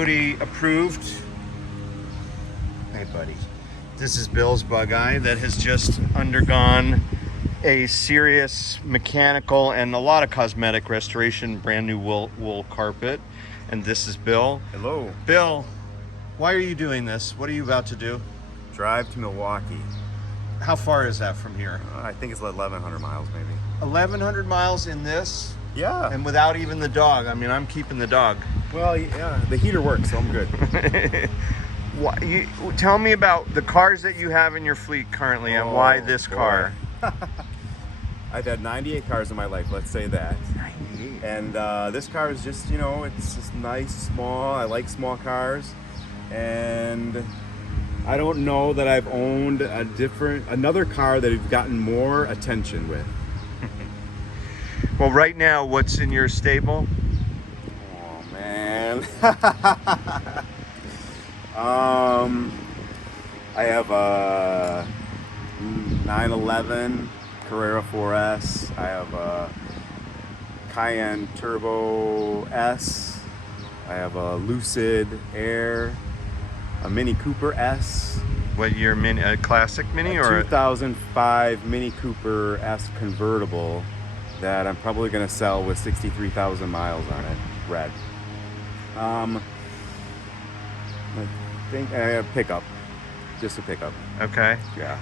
Cody approved. Hey, buddy. This is Bill's Bugeye that has just undergone a serious mechanical and a lot of cosmetic restoration, brand new wool carpet. And this is Bill. Hello. Bill, why are you doing this? What are you about to do? Drive to Milwaukee. How far is that from here? I think it's 1,100 miles maybe. 1,100 miles in this? Yeah. And without even the dog. I mean, I'm keeping the dog. Well, yeah, the heater works, so I'm good. Tell me about the cars that you have in your fleet currently and why this car. I've had 98 cars in my life, let's say that. 98. And this car is just, it's just nice, small. I like small cars. And I don't know that I've owned another car that I've gotten more attention with. Well, right now, what's in your stable? Oh, man. I have a 911 Carrera 4S. I have a Cayenne Turbo S. I have a Lucid Air, a Mini Cooper S. What year Mini? A classic Mini or 2005 Mini Cooper S convertible that I'm probably going to sell with 63,000 miles on it, red. I think I have pickup, just a pickup. Okay. Yeah.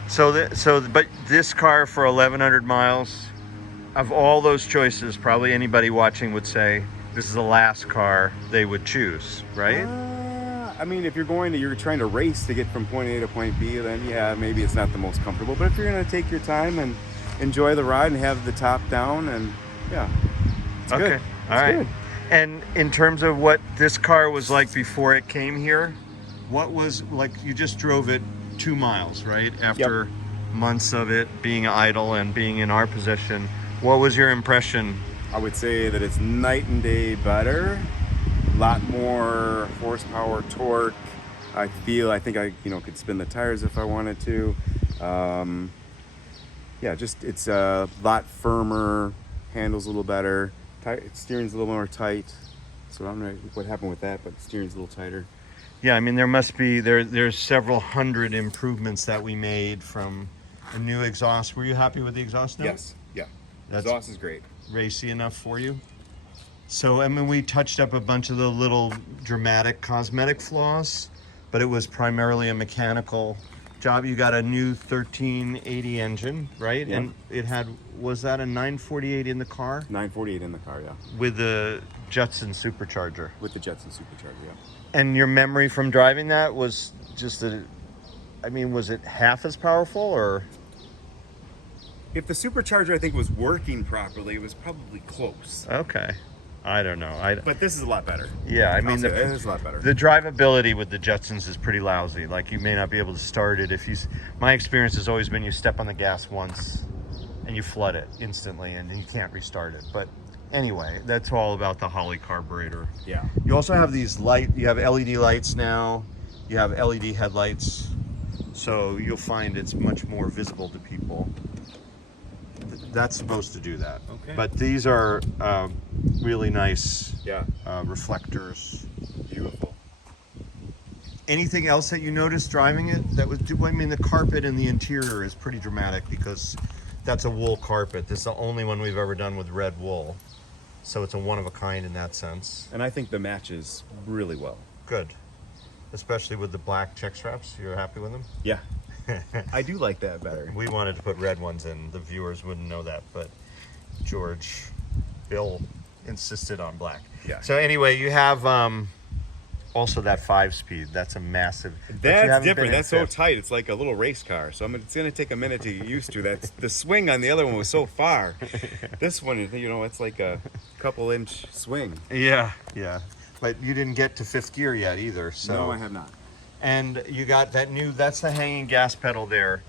But this car for 1,100 miles, of all those choices, probably anybody watching would say this is the last car they would choose, right? I mean, if you're trying to race to get from point A to point B, then yeah, maybe it's not the most comfortable. But if you're going to take your time and enjoy the ride and have the top down, and yeah, it's okay. good. All right. Good. And in terms of what this car was like before it came here, what was like? You just drove it 2 miles, right? After months of it being idle and being in our possession, what was your impression? I would say that it's night and day better. A lot more horsepower, torque. I think I could spin the tires if I wanted to. Yeah, just it's a lot firmer, handles a little better, steering's a little more tight. So I don't know what happened with that, but steering's a little tighter. Yeah, I mean there's several hundred improvements that we made, from a new exhaust. Were you happy with the exhaust now? Yes, yeah. The exhaust is great. Racy enough for you? So I mean, we touched up a bunch of the little dramatic cosmetic flaws, but it was primarily a mechanical job. You got a new 1380 engine, right? Yeah. And it had, was that a 948 in the car? 948 in the car, yeah. With the Jetson supercharger. With the Jetson supercharger, yeah. And your memory from driving that was just was it half as powerful, or? If the supercharger, I think, was working properly, it was probably close. Okay. I don't know. But this is a lot better. Yeah, I mean, it is a lot better. The drivability with the Jetsons is pretty lousy. Like, you may not be able to start it my experience has always been you step on the gas once and you flood it instantly and you can't restart it. But anyway, that's all about the Holley carburetor. Yeah. You also have you have LED lights now. You have LED headlights. So you'll find it's much more visible to people. That's supposed to do that. Okay. But these are really nice reflectors. Beautiful. Anything else that you noticed driving it that was, I mean, the carpet in the interior is pretty dramatic because that's a wool carpet. This is the only one we've ever done with red wool. So it's a one of a kind in that sense. And I think the matches really well. Good. Especially with the black check straps. You're happy with them? Yeah. I do like that better. We wanted to put red ones in. The viewers wouldn't know that, but Bill insisted on black. Yeah. So anyway, you have also that 5-speed. That's a massive. That's different. That's so tight. It's like a little race car. So it's going to take a minute to get used to. That's the swing on the other one was so far. This one, it's like a couple inch swing. Yeah, yeah. But you didn't get to 5th gear yet either. So. No, I have not. And you got that's the hanging gas pedal there,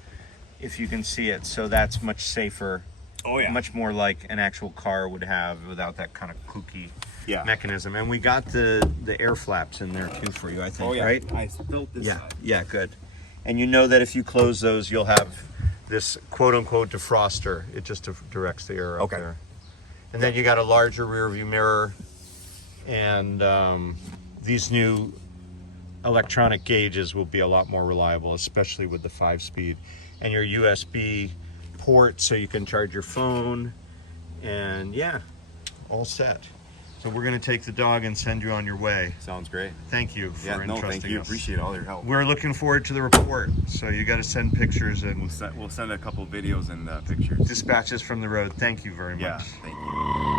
if you can see it. So that's much safer. Oh yeah. Much more like an actual car would have without that kind of kooky mechanism. And we got the air flaps in there too for you, I think, right? I built this side. Yeah, good. And you know that if you close those, you'll have this quote-unquote defroster. It just directs the air up there. And then you got a larger rear view mirror. And these new electronic gauges will be a lot more reliable, especially with the 5-speed, and your USB port so you can charge your phone, and yeah, all set. So we're going to take the dog and send you on your way. Sounds great. Thank you for entrusting thank you. us. Appreciate all your help. We're looking forward to the report. So you got to send pictures and We'll send a couple videos and pictures. dispatches from the road. Thank you very much. Yeah, thank you.